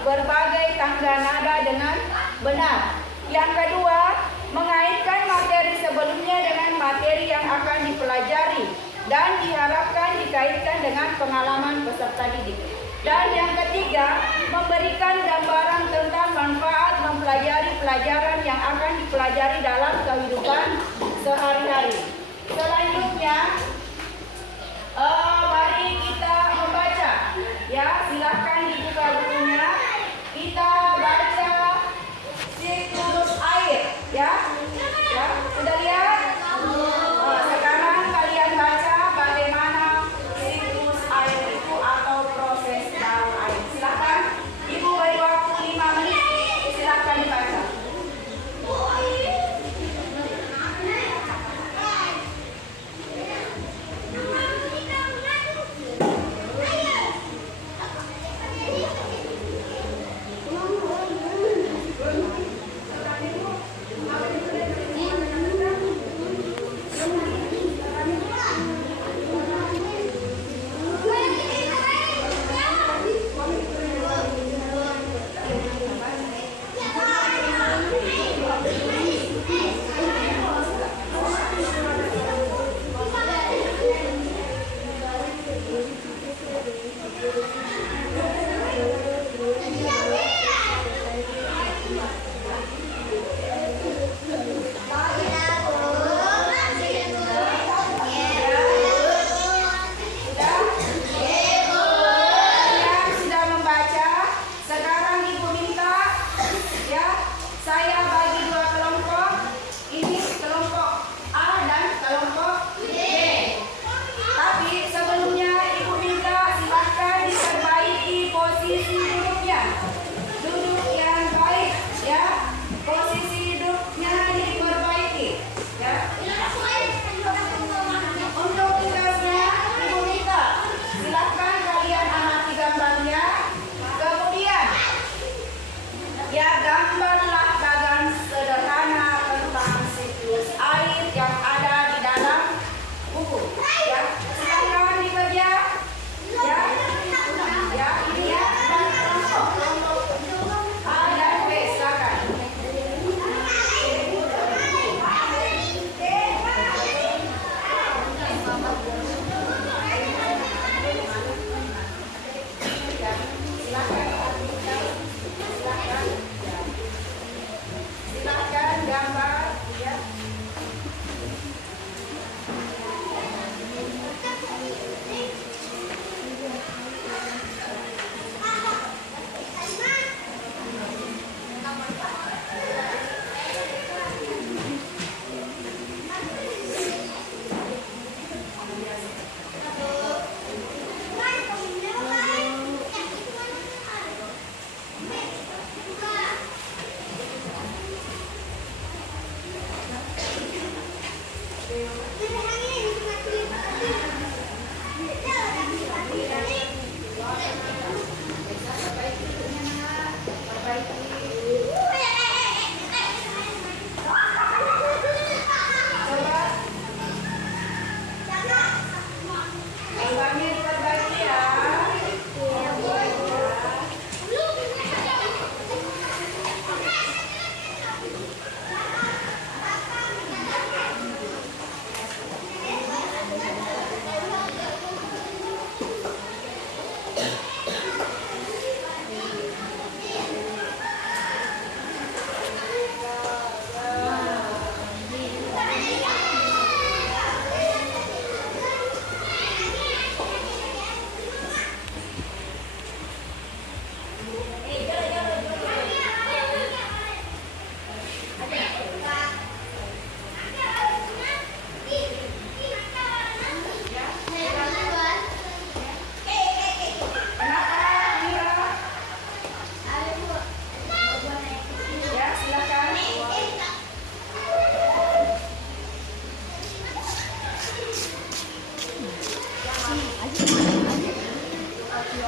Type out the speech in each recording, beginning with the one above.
berbagai tangga nada dengan benar. Yang kedua, mengaitkan materi sebelumnya dengan materi yang akan dipelajari dan diharapkan dikaitkan dengan pengalaman peserta didik. Dan yang ketiga, memberikan gambaran tentang manfaat mempelajari pelajaran yang akan dipelajari dalam kehidupan sehari-hari. Selanjutnya, mari kita membaca. Ya, silahkan dibuka bukunya. Kita baca siklus air. Ya, sudah lihat? Sekarang kalian baca bagaimana siklus air itu atau proses daur air. Silahkan, Ibu beri waktu 5 menit. Silahkan dibaca.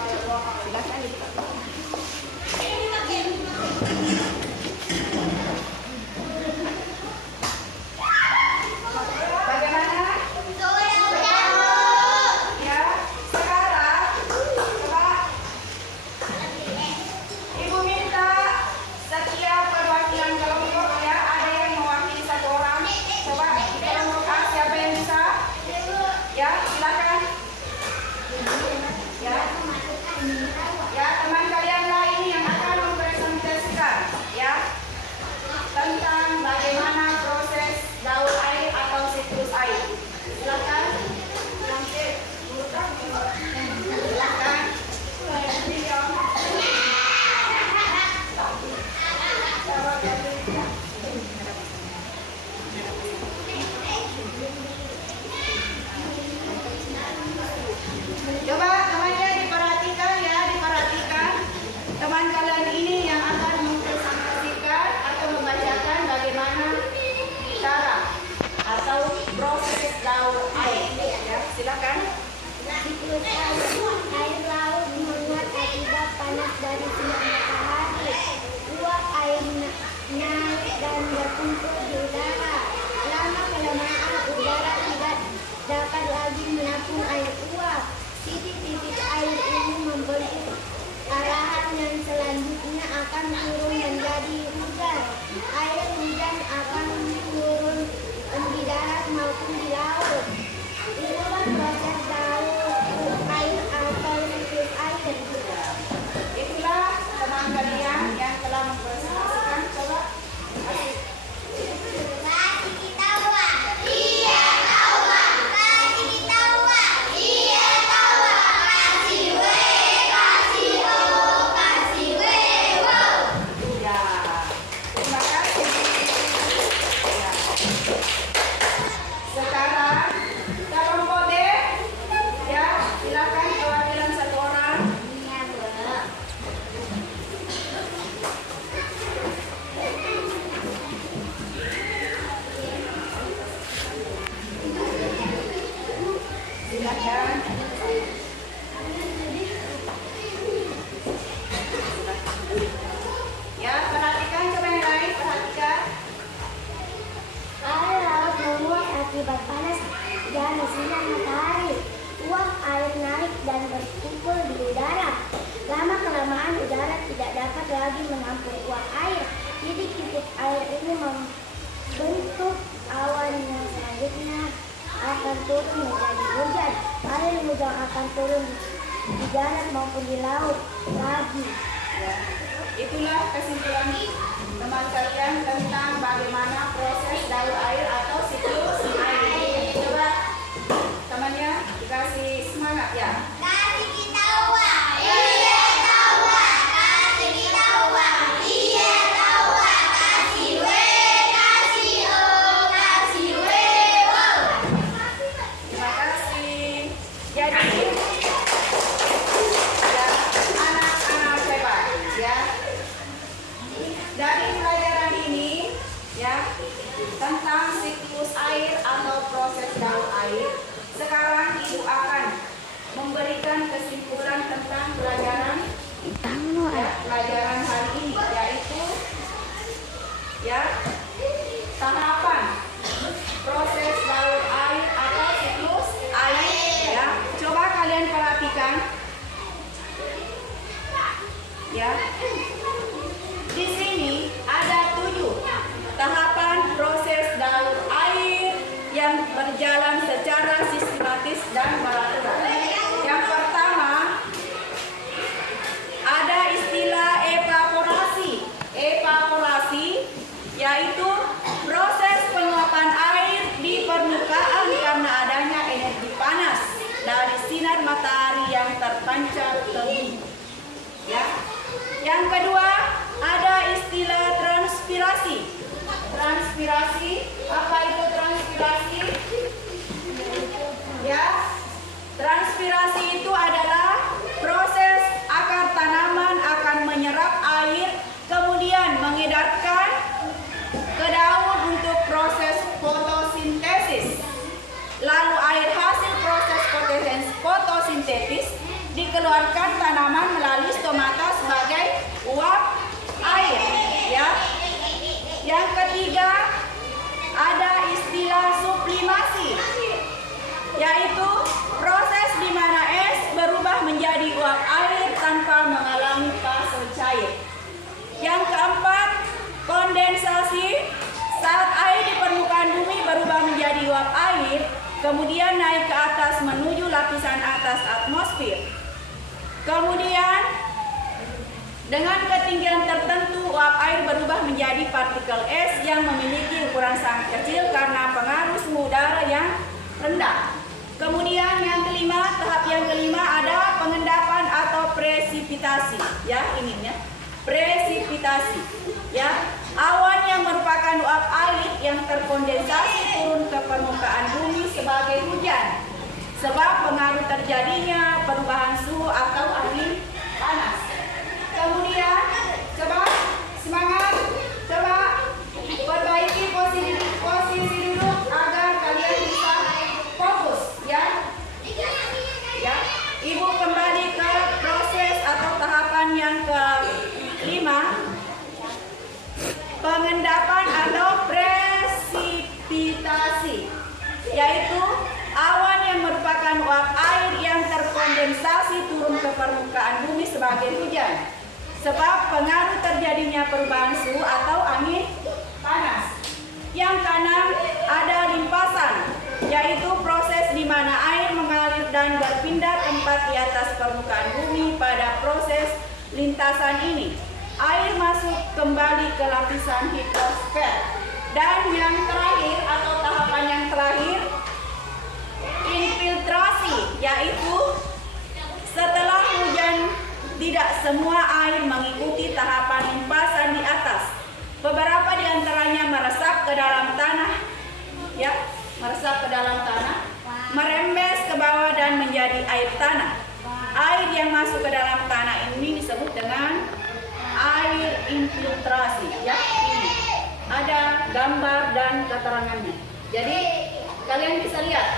Silakan dibuka. Bagaimana? Ya, sekarang coba Ibu minta setiap perwakilan kelompok ya, ada yang mewakili satu orang. Coba di kelompok A siapa yang bisa? Ya, silakan. Ya. Ya, teman kalian lain yang akan mempresentasikan ya tentang bagaimana proses daur air atau siklus air. Silakan. Silakan. Coba temannya diperhatikan ya, diperhatikan. Teman kalian ini yang akan mempresentasikan atau membacakan bagaimana cara atau proses daur air. Ya, silakan. Siklus air laut menguap akibat panas dari sinar matahari. Uap air naik dan berkumpul di udara. Lama kelamaan udara tidak dapat lagi menampung air uap. Titik-titik air ini membentuk arahan yang selanjutnya akan turun menjadi hujan. Air hujan akan turun di darat maupun di laut. Itulah proses daur air atau siklus air. Itulah teman kalian yang telah mempresentasikan. Coba kasih. Kasih kita uang. Iya tahu. Kasih kita uang. Iya tahu. Kasih we, kasih o, kasih we, wow. Ya, terima kasih. Ya. Sekarang kelompok D, ya silakan perwakilan satu orang. Iya, Bu. Silakan. Ya, perhatikan coba yang lain, perhatikan. Air laut menguap akibat panas dari sinar matahari. Uap air naik dan berkumpul di udara. Lama kelamaan udara tidak dapat lagi menampung uap air. Titik-titik air ini membentuk awan yang selanjutnya akan turun menjadi hujan. Air hujan akan turun di darat maupun di laut lagi. Ya, itulah kesimpulan teman kalian tentang bagaimana proses daur air atau siklus air. Coba temannya dikasih semangat ya. Kasih kita uang. Iya tahu. Kasih kita uang. Iya tahu. Kasih we, kasih o, kasih we, wow. Terima kasih. Jadi ya anak-anak hebat ya. Dari pelajaran ini ya tentang siklus air atau proses daur air. Sekarang Ibu akan memberikan kesimpulan tentang pelajaran pelajaran hari ini, yaitu ya tahapan proses daur air atau siklus air ya. Coba kalian perhatikan ya. Di sini ada 7 tahapan proses daur air yang berjalan secara sistematis dan beraturan. Yang pertama ada istilah evaporasi. Evaporasi yaitu proses penguapan air di permukaan karena adanya energi panas dari sinar matahari yang terpancar ke bumi. Ya. Yang kedua mengeluarkan tanaman melalui stomata sebagai uap air, ya. Yang ketiga, ada istilah sublimasi, yaitu proses di mana es berubah menjadi uap air tanpa mengalami fase cair. Yang keempat, kondensasi, saat air di permukaan bumi berubah menjadi uap air, kemudian naik ke atas menuju lapisan atas atmosfer. Kemudian dengan ketinggian tertentu uap air berubah menjadi partikel es yang memiliki ukuran sangat kecil karena pengaruh suhu udara yang rendah. Kemudian yang kelima, tahap yang kelima ada pengendapan atau presipitasi, ya, ininya presipitasi, ya. Awan yang merupakan uap air yang terkondensasi turun ke permukaan bumi sebagai hujan sebab pengaruh terjadinya perubahan suhu atau angin panas. Kemudian coba semangat, coba perbaiki posisi duduk agar kalian bisa fokus, ya. Ya, Ibu kembali ke proses atau tahapan yang kelima, pengendapan atau presipitasi, yaitu awan yang merupakan uap air yang terkondensasi turun ke permukaan bumi sebagai hujan sebab pengaruh terjadinya perubahan suhu atau angin panas. Yang keenam, ada limpasan, yaitu proses di mana air mengalir dan berpindah tempat di atas permukaan bumi. Pada proses lintasan ini, air masuk kembali ke lapisan hidrosfer. Dan yang terakhir atau tahapan yang terakhir, infiltrasi, yaitu setelah hujan tidak semua air mengikuti tahapan limpasan di atas. Beberapa di antaranya meresap ke dalam tanah, ya, meresap ke dalam tanah, merembes ke bawah dan menjadi air tanah. Air yang masuk ke dalam tanah ini disebut dengan air infiltrasi, ya. Ini ada gambar dan keterangannya. Jadi kalian bisa lihat,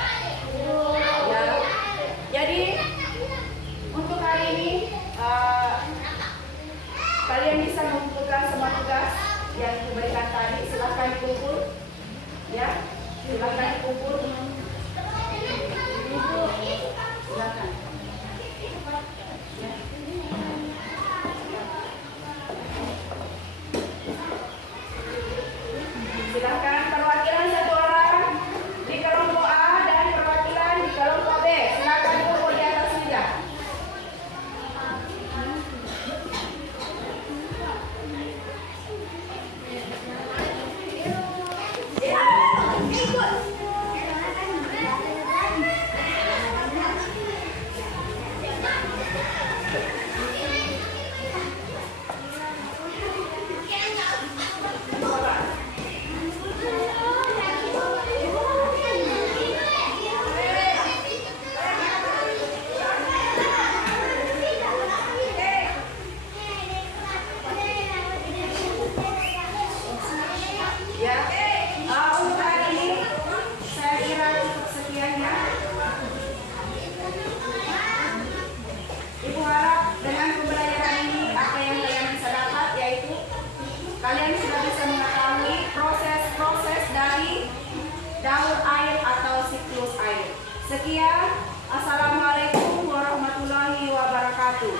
ya. Jadi untuk hari ini kalian bisa mengumpulkan semua tugas yang diberikan tadi. Silahkan dikumpul, ya. Silahkan dikumpul. Silahkan. Ya. Silahkan perwakilan satu orang di kelompok A dan perwakilan di kelompok B. Silahkan dikumpul di atas meja. Untuk hari ini saya kira cukup sekian, ya. Ibu harap dengan pembelajaran ini apa yang kalian bisa dapat, yaitu kalian sudah bisa mengetahui proses-proses dari daur air atau siklus air. Sekian, assalamualaikum warahmatullahi wabarakatuh.